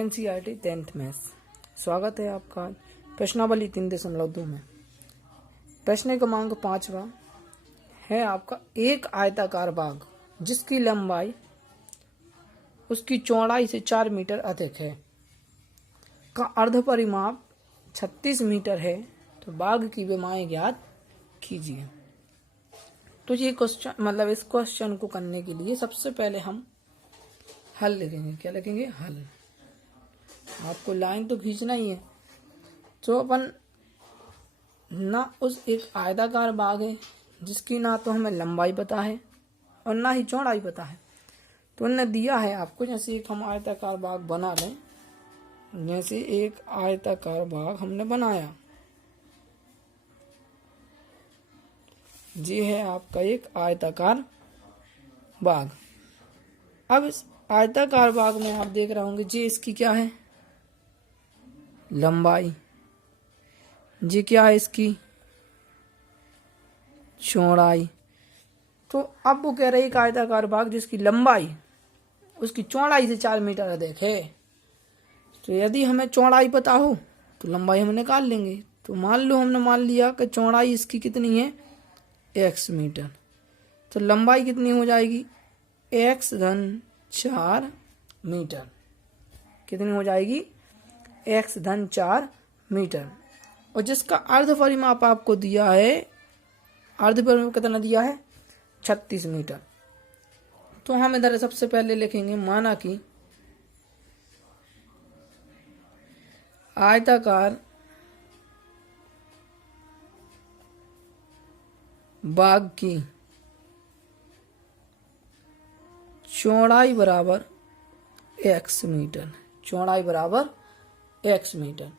NCERT 10th maths. स्वागत है आपका प्रश्नावली 3.2 में। प्रश्न क्रमांक 5वां है आपका एक आयताकार बाग जिसकी लंबाई उसकी चौड़ाई से 4 मीटर अधिक है का अर्ध परिमाप 36 मीटर है, तो बाग की विमाएं ज्ञात कीजिए। तो ये क्वेश्चन इस क्वेश्चन को करने के लिए सबसे पहले हम हल लिखेंगे। क्या लिखेंगे? हल। आपको लाइन तो खींचना ही है। तो अपन ना उस एक आयताकार बाग है जिसकी ना तो हमें लंबाई पता है और ना ही चौड़ाई पता है, तो उन्होंने दिया है आपको जैसे एक हम आयताकार बाग बना लें। जैसे एक आयताकार बाग हमने बनाया, ये है आपका एक आयताकार बाग। अब इस आयताकार बाग में आप देख रहे होंगे जी इसकी क्या है? लंबाई। जी क्या है? इसकी चौड़ाई। तो अब वो कह रही है आयताकार बाग जिसकी लंबाई उसकी चौड़ाई से 4 मीटर अधिक है। तो यदि हमें चौड़ाई पता हो तो लंबाई हम निकाल लेंगे। तो मान लो हमने मान लिया कि चौड़ाई इसकी कितनी है? x metre. तो लंबाई कितनी हो जाएगी? x धन 4 मीटर। कितनी हो जाएगी? x धन 4 मीटर। और जिसका अर्ध परिमाप आपको दिया है, अर्ध परिमाप कितना दिया है? 36 मीटर। तो हम इधर सबसे पहले लिखेंगे माना कि आयताकार बाग की चौड़ाई बराबर x मीटर। चौड़ाई बराबर x मीटर।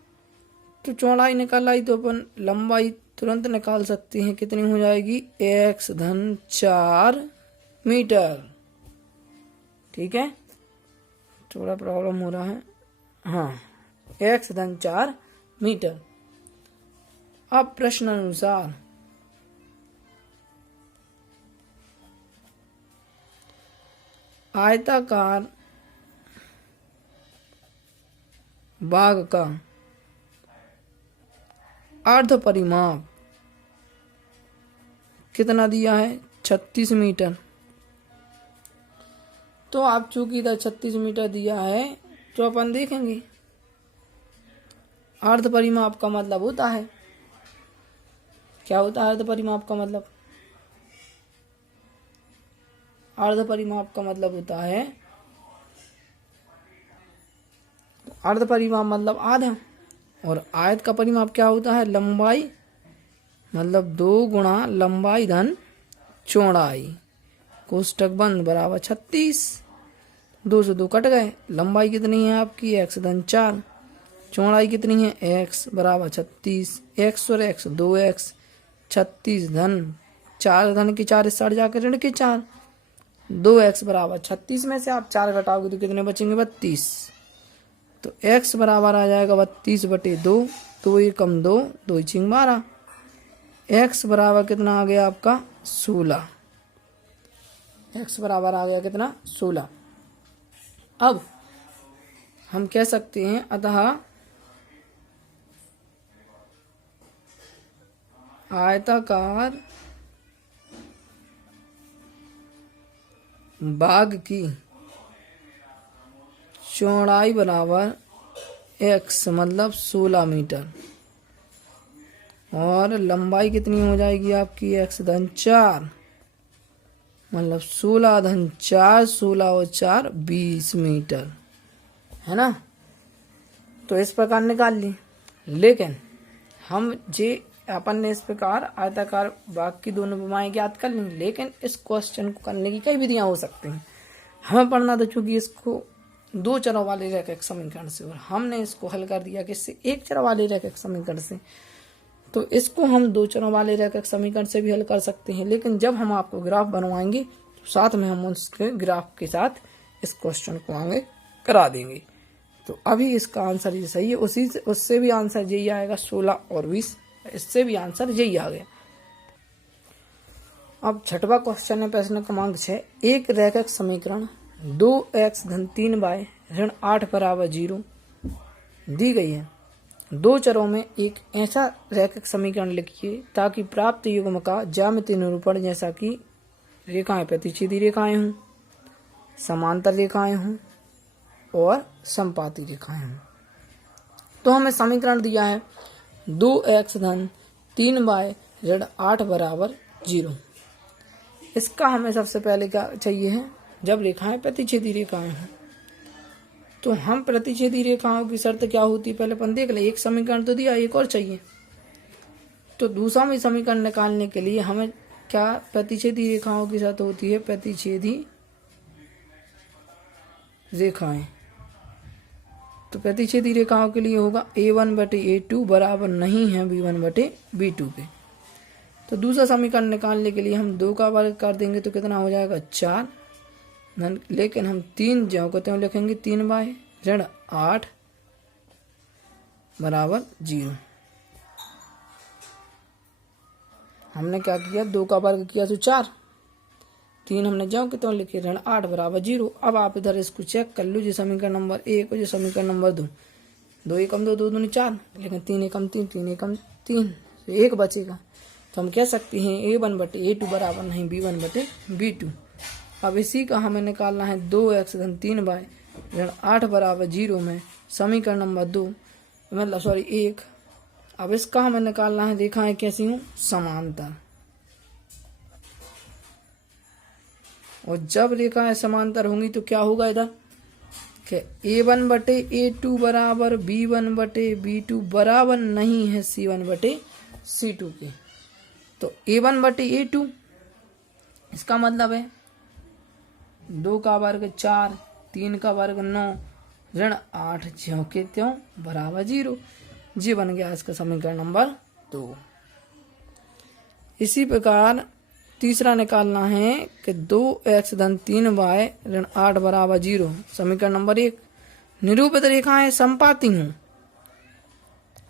तो चौड़ाई निकाल आई तो अपन लंबाई तुरंत निकाल सकते हैं। कितनी हो जाएगी? x धन 4 मीटर। ठीक है, थोड़ा प्रॉब्लम हो रहा है। हाँ, x धन 4 मीटर। अब प्रश्न अनुसार आयताकार बाग का अर्ध परिमाप कितना दिया है? 36 मीटर। तो आप चूंकि इधर 36 मीटर दिया है तो अपन देखेंगे अर्ध परिमाप का मतलब होता है, क्या होता है अर्ध परिमाप का मतलब? अर्ध परिमाप का मतलब होता है, अर्ध परिमाप मतलब आधा। और आयत का परिमाप क्या होता है? लंबाई, मतलब 2 गुणा लंबाई धन चौड़ाई। कोष्टक बंद बराबर 36। 2 से 2 कट गए। लंबाई कितनी है आपकी? x धन 4। चौड़ाई कितनी है? x बराबर 36। x और x 2x। 36 धन 4 धन के 4 इस साइड जाकर ऋण के 4। 2x बराबर 36 में से आप 4 घटाओगे तो कितने बचेंगे? 32। तो x बराबर आ जाएगा 32/2। 2 एकम 2, 2 छिंग 12। x बराबर कितना आ गया आपका? 16। x बराबर आ गया कितना? 16। अब हम कह सकते हैं अतः आयताकार बाग की चौड़ाई बराबर x मतलब 16 मीटर और लंबाई कितनी हो जाएगी आपकी? x धन 4 मतलब 16 धन 4, 16 और 4 20 मीटर, है ना। तो इस प्रकार निकाल ली। लेकिन हम अपन ने इस प्रकार आयताकार बाग की दोनों विमाएं ज्ञात कर ली। लेकिन इस क्वेश्चन को करने की कई विधियां हो सकती हैं। हमें पढ़ना था चूंकि इसको 2 चरों वाले रैखिक समीकरण से, और हमने इसको हल कर दिया किससे? 1 चर वाले रैखिक समीकरण से। तो इसको हम 2 चरों वाले रैखिक समीकरण से भी हल कर सकते हैं। लेकिन जब हम आपको ग्राफ बनवाएंगे तो साथ में हम उसके ग्राफ के साथ इस क्वेश्चन को आगे करा देंगे। तो अभी इसका आंसर ये सही है। उससे भी आंसर यही आएगा 16 और 20। इससे भी आंसर यही आ गया। अब छठवां क्वेश्चन है प्रश्न क्रमांक 6। एक रैखिक समीकरण 2x धन 3y ऋण 8 बराबर 0 दी गई है। दो चरों में एक ऐसा रैखिक समीकरण लिखिए ताकि प्राप्त युग्म का ज्यामितीय निरूपण जैसा कि रेखाएं प्रतिच्छेदी रेखाएं हों, समांतर रेखाएं हों और समपाती रेखाएं हों। तो हमें समीकरण दिया है 2x धन 3y ऋण 8 बराबर 0। इसका हमें सबसे पहले क्या चाहिए है, जब रेखाएं प्रतिच्छेदी रेखाएं हों तो हम प्रतिच्छेदी रेखाओं की शर्त क्या होती है पहले अपन देख ले। एक समीकरण तो दिया, एक और चाहिए। तो दूसरा में समीकरण निकालने के लिए हमें क्या प्रतिच्छेदी रेखाओं की शर्त होती है, प्रतिच्छेदी रेखाएं। तो प्रतिच्छेदी रेखाओं के लिए होगा a1/a2 बराबर नहीं है b1/b2 के। तो दूसरा समीकरण निकालने के लिए हम 2 का वर्ग कर देंगे तो कितना हो जाएगा 4, लेकिन हम 3 ज्यों को त्यों लिखेंगे 3y ऋण 8 बराबर 0। हमने क्या किया, 2 का वर्ग किया तो 4, 3 हमने ज्यों के त्यों लिखे ऋण 8 बराबर 0। अब आप इधर इसको चेक कर लो, जो समीकरण नंबर 1 और जो समीकरण नंबर 2, 2 एकम 2 2 दूनी 4, लेकिन 3 एकम 3 3 एकम 3 तो 1 बचेगा। तो हम कह सकते हैं a1/a2 बराबर नहीं b1/b2। अब इसी का हमें निकालना है 2x धन 3y ऋण 8 बराबर 0 में समीकरण नंबर 2 मतलब 1। अब इसका हमें निकालना है रेखाएं कैसी हूँ, समांतर। और जब रेखाएं समांतर होंगी तो क्या होगा इधर कि a1/a2 बराबर b1/b2 बराबर नहीं है c1/c2 के। तो a1/a2 इसका मतलब है 2 का वर्ग 4, 3 का वर्ग 9 ऋण 8 ज्यों के त्यों बराबर 0। जी बन गया इसका समीकरण नंबर 2। इसी प्रकार तीसरा निकालना है कि 2x धन 3y ऋण 8 बराबर 0 समीकरण नंबर 1। निरूपित रेखाएं समपाती हों।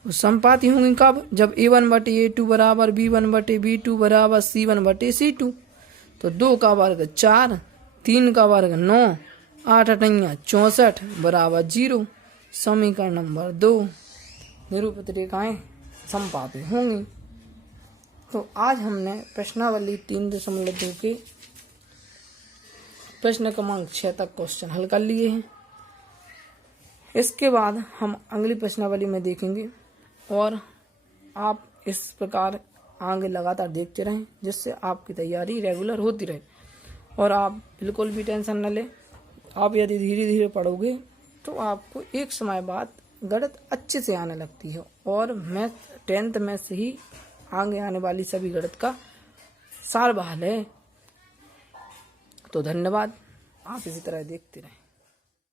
समपाती होंगी कब, जब a1/a2 बराबर b1/b2 बराबर c1/c2। तो 2 का वर्ग 4, 3 का वर्ग 9, 8 8 64 बराबर 0 समीकरण नंबर 2। निरूपित रेखाएं समपाती होंगी। तो आज हमने प्रश्नावली 3.2 के प्रश्न क्रमांक 6 तक क्वेश्चन हल कर लिए हैं। इसके बाद हम अगली प्रश्नावली में देखेंगे और आप इस प्रकार आगे लगातार देखते रहें, जिससे आपकी तैयारी रेगुलर होती रहे और आप बिल्कुल भी टेंशन न लें। आप यदि धीरे धीरे पढ़ोगे तो आपको एक समय बाद गणित अच्छे से आने लगती है और मैथ 10th में से ही आगे आने वाली सभी गणित का सार बहाल है। तो धन्यवाद, आप इसी तरह देखते रहें।